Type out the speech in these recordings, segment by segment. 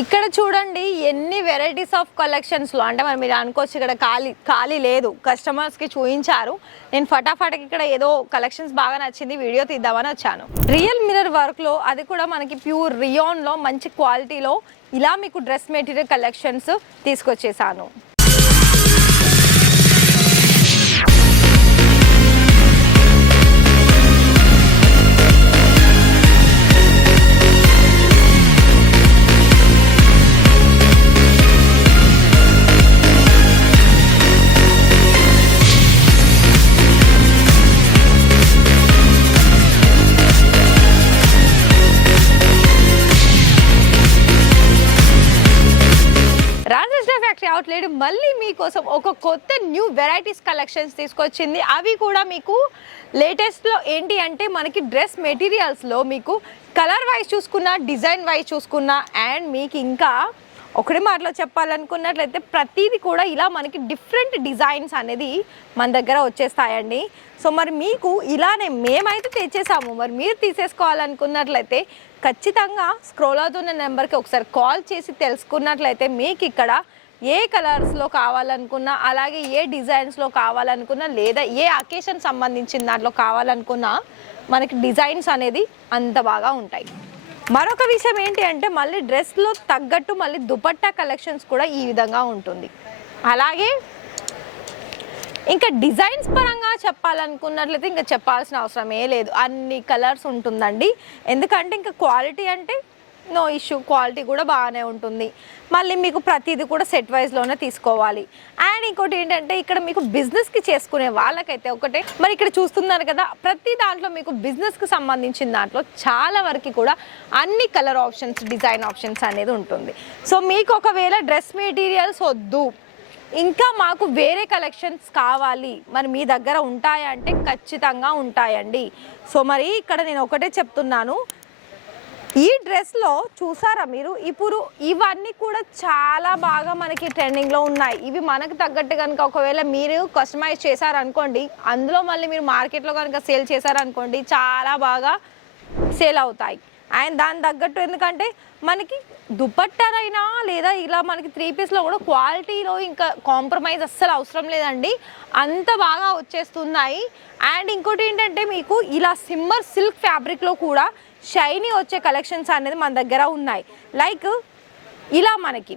ఇక్కడ చూడండి ఎన్ని వెరైటీస్ ఆఫ్ కలెక్షన్స్లో అంటే మరి మీరు అనుకోవచ్చు ఇక్కడ ఖాళీ ఖాళీ లేదు. కస్టమర్స్కి చూపించారు నేను ఫటాఫటకి ఇక్కడ ఏదో కలెక్షన్స్ బాగా నచ్చింది వీడియో తీద్దామని వచ్చాను. రియల్ మిరర్ వర్క్లో అది కూడా మనకి ప్యూర్ రియోన్లో మంచి క్వాలిటీలో ఇలా మీకు డ్రెస్ మెటీరియల్ కలెక్షన్స్ తీసుకొచ్చేసాను. రాజకృష్ణ ఫ్యాక్టరీ అవుట్లెట్ మళ్ళీ మీకోసం ఒక కొత్త న్యూ వెరైటీస్ కలెక్షన్స్ తీసుకొచ్చింది. అవి కూడా మీకు లేటెస్ట్లో ఏంటి అంటే మనకి డ్రెస్ మెటీరియల్స్లో మీకు కలర్ వైజ్ చూసుకున్నా డిజైన్ వైజ్ చూసుకున్నా అండ్ మీకు ఇంకా ఒకటి మాటలో చెప్పాలనుకున్నట్లయితే ప్రతిదీ కూడా ఇలా మనకి డిఫరెంట్ డిజైన్స్ అనేది మన దగ్గర వచ్చేస్తాయండి. సో మరి మీకు ఇలానే మేమైతే తెచ్చేసాము. మరి మీరు తీసేసుకోవాలనుకున్నట్లయితే ఖచ్చితంగా స్క్రోల్ అవుతున్న నెంబర్కి ఒకసారి కాల్ చేసి తెలుసుకున్నట్లయితే మీకు ఇక్కడ ఏ కలర్స్లో కావాలనుకున్నా అలాగే ఏ డిజైన్స్లో కావాలనుకున్నా లేదా ఏ అకేషన్ సంబంధించిన దాంట్లో కావాలనుకున్నా మనకి డిజైన్స్ అనేది అంత బాగా ఉంటాయి. మరొక విషయం ఏంటి అంటే మళ్ళీ డ్రెస్లో తగ్గట్టు మళ్ళీ దుపట్టా కలెక్షన్స్ కూడా ఈ విధంగా ఉంటుంది. అలాగే ఇంకా డిజైన్స్ పరంగా చెప్పాలనుకున్నట్లయితే ఇంకా చెప్పాల్సిన అవసరమే లేదు. అన్ని కలర్స్ ఉంటుందండి. ఎందుకంటే ఇంకా క్వాలిటీ అంటే నో ఇష్యూ క్వాలిటీ కూడా బాగానే ఉంటుంది. మళ్ళీ మీకు ప్రతిదీ కూడా సెట్ వైజ్లోనే తీసుకోవాలి. అండ్ ఇంకోటి ఏంటంటే ఇక్కడ మీకు బిజినెస్కి చేసుకునే వాళ్ళకైతే ఒకటే మరి ఇక్కడ చూస్తున్నారు కదా ప్రతి దాంట్లో మీకు బిజినెస్కి సంబంధించిన దాంట్లో చాలా వరకు కూడా అన్ని కలర్ ఆప్షన్స్ డిజైన్ ఆప్షన్స్ అనేది ఉంటుంది. సో మీకు ఒకవేళ డ్రెస్ మెటీరియల్స్ వద్దు ఇంకా మాకు వేరే కలెక్షన్స్ కావాలి మరి మీ దగ్గర ఉంటాయా అంటే ఖచ్చితంగా ఉంటాయండి. సో మరి ఇక్కడ నేను ఒకటే చెప్తున్నాను ఈ డ్రెస్లో చూసారా మీరు? ఇప్పుడు ఇవన్నీ కూడా చాలా బాగా మనకి ట్రెండింగ్లో ఉన్నాయి. ఇవి మనకు తగ్గట్టు కనుక ఒకవేళ మీరు కస్టమైజ్ చేశారనుకోండి అందులో మళ్ళీ మీరు మార్కెట్లో కనుక సేల్ చేశారనుకోండి చాలా బాగా సేల్ అవుతాయి. అండ్ దాని తగ్గట్టు ఎందుకంటే మనకి దుపట్టారైనా లేదా ఇలా మనకి త్రీ పీస్లో కూడా క్వాలిటీలో ఇంకా కాంప్రమైజ్ అస్సలు అవసరం లేదండి. అంత బాగా వచ్చేస్తున్నాయి. అండ్ ఇంకోటి ఏంటంటే మీకు ఇలా సిమ్మర్ సిల్క్ ఫ్యాబ్రిక్లో కూడా షైనీ వచ్చే కలెక్షన్స్ అనేది మన దగ్గర ఉన్నాయి. లైక్ ఇలా మనకి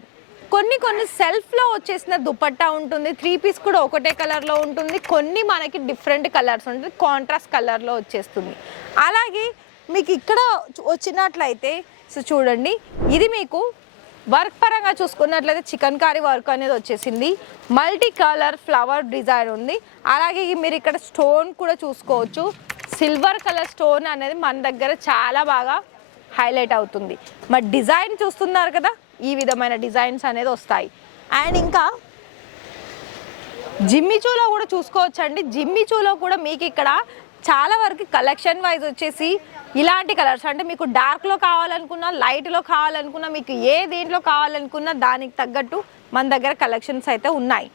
కొన్ని కొన్ని సెల్ఫ్లో వచ్చేసిన దుపట్టా ఉంటుంది. త్రీ పీస్ కూడా ఒకటే కలర్లో ఉంటుంది. కొన్ని మనకి డిఫరెంట్ కలర్స్ ఉంటుంది. కాంట్రాస్ట్ కలర్లో వచ్చేస్తుంది. అలాగే మీకు ఇక్కడ వచ్చినట్లయితే సో చూడండి ఇది మీకు వర్క్ పరంగా చూసుకున్నట్లయితే చికెన్ కారీ వర్క్ అనేది వచ్చేసింది. మల్టీ కలర్ ఫ్లవర్ డిజైన్ ఉంది. అలాగే మీరు ఇక్కడ స్టోన్ కూడా చూసుకోవచ్చు. సిల్వర్ కలర్ స్టోన్ అనేది మన దగ్గర చాలా బాగా హైలైట్ అవుతుంది. మరి డిజైన్ చూస్తున్నారు కదా ఈ విధమైన డిజైన్స్ అనేది వస్తాయి. అండ్ ఇంకా జిమ్మిచూలో కూడా చూసుకోవచ్చండి. జిమ్మిచూలో కూడా మీకు ఇక్కడ చాలా వరకు కలెక్షన్ వైజ్ వచ్చేసి ఇలాంటి కలర్స్ అంటే మీకు డార్క్లో కావాలనుకున్నా లైట్లో కావాలనుకున్నా మీకు ఏ దేంట్లో కావాలనుకున్నా దానికి తగ్గట్టు మన దగ్గర కలెక్షన్స్ అయితే ఉన్నాయి.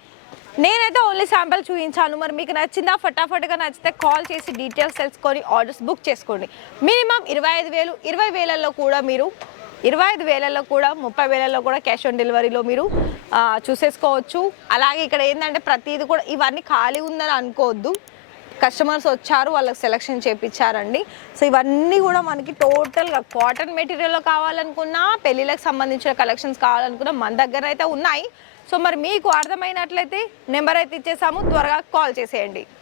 నేనైతే ఓన్లీ శాంపిల్ చూపించాను. మరి మీకు నచ్చిందా? ఫటాఫట్గా నచ్చితే కాల్ చేసి డీటెయిల్స్ తెలుసుకొని ఆర్డర్స్ బుక్ చేసుకోండి. మినిమం ఇరవై ఐదు వేలు ఇరవై వేలల్లో కూడా మీరు ఇరవై ఐదు వేలలో కూడా ముప్పై వేలలో కూడా క్యాష్ ఆన్ డెలివరీలో మీరు చూసేసుకోవచ్చు. అలాగే ఇక్కడ ఏంటంటే ప్రతిదీ కూడా ఇవన్నీ ఖాళీ ఉందని అనుకోవద్దు. కస్టమర్స్ వచ్చారు వాళ్ళకి సెలెక్షన్ చేపించారండి సో ఇవన్నీ కూడా మనకి టోటల్గా కాటన్ మెటీరియల్లో కావాలనుకున్నా పెళ్ళిళ్ళకి సంబంధించిన కలెక్షన్స్ కావాలనుకున్నా మన దగ్గర అయితే ఉన్నాయి. సో మరి మీకు అర్థమైనట్లయితే నెంబర్ అయితే ఇచ్చేసాము త్వరగా కాల్ చేసేయండి.